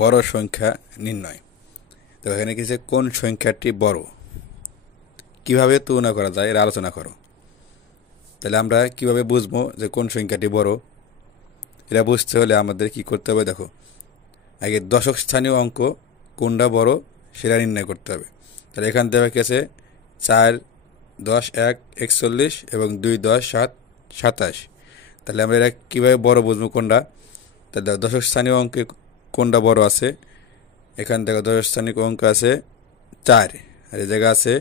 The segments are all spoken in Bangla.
বড় সংখ্যা নির্ণয়। তো এখানে কি যে কোন সংখ্যাটি বড়, কিভাবে তুলনা করা যায় এর আলোচনা করো। তাহলে আমরা কিভাবে বুঝবো যে কোন সংখ্যাটি বড়? এটা বুঝতে হলে আমাদের কি করতে হবে, দেখো আগে দশক স্থানীয় অঙ্ক কোনটা বড় সেটা নির্ণয় করতে হবে। তাহলে এখান থেকে গেছে 4 10 1 41 এবং 2 10 7 27। তাহলে আমরা এটা কীভাবে বড় বুঝবো কোনটা? তাহলে দশক স্থানীয় অঙ্কে কোনটা বড় আছে, এখান থেকে দশক স্থানীয় অঙ্ক আছে 4 আর এই জায়গা আছে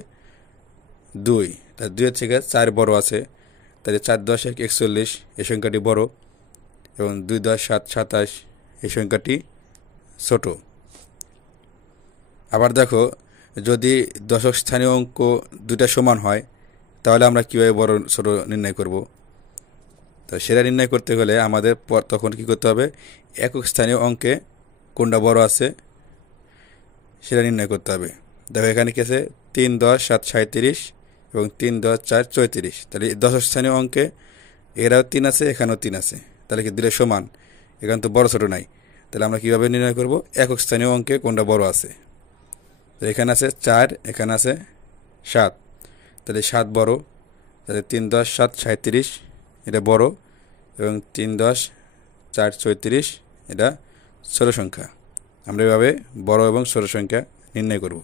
2, তাহলে 2 এর থেকে 4 বড় আছে। তাহলে 4 10 1 41 এই সংখ্যাটি বড় এবং 2 10 7 27 এই সংখ্যাটি ছোট। আবার দেখো যদি দশক স্থানীয় অঙ্ক দুটা সমান হয় তাহলে আমরা কীভাবে বড় ছোট নির্ণয় করব? তো সেটা নির্ণয় করতে হলে আমাদের তখন কি করতে হবে, একক স্থানীয় অঙ্কে কোনটা বড় আছে সেটা নির্ণয় করতে হবে। দেখো এখানে কি আছে 3 10 7 37 এবং 3 10 4 34। তাহলে দশক স্থানীয় অঙ্কে এরাও 3 আছে, এখানেও 3 আছে, তাহলে কি দিলে সমান, এখানে তো বড় ছোট নাই। তাহলে আমরা কীভাবে নির্ণয় করব একক স্থানীয় অঙ্কে কোনটা বড় আছে? তো এখানে আছে 4, এখানে আছে 7, তাহলে 7 বড়। তাহলে 3 10 7 37 এটা বড় এবং 3 10 4 34 এটা ছোট সংখ্যা। আমরা এভাবে বড় এবং ছোট সংখ্যা নির্ণয় করব।